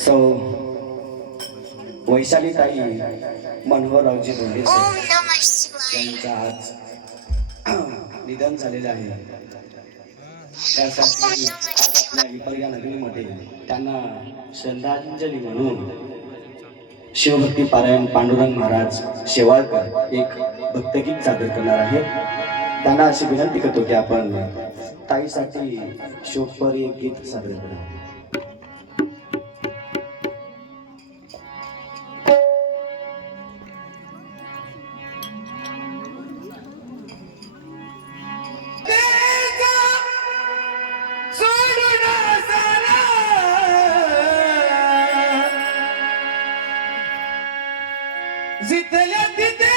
सौ वैशालीताई मनोहररावजी बोंडे आज निधन झालेलं आहे त्यासाठी आपल्या विपर्या नगरीमध्ये त्यांना श्रद्धांजली म्हणून शिवभक्ती पारायण पांडुरंग महाराज शेवाळकर एक भक्तगीत सादर करणार आहे त्यांना अशी विनंती करतो की आपण ताईसाठी शोकपर एक गीत सादर करू जिथल्या तिथे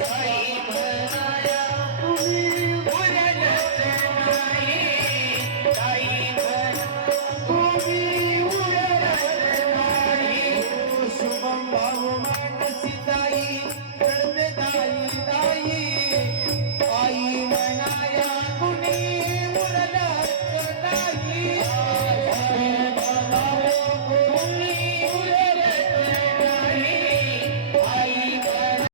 Bye.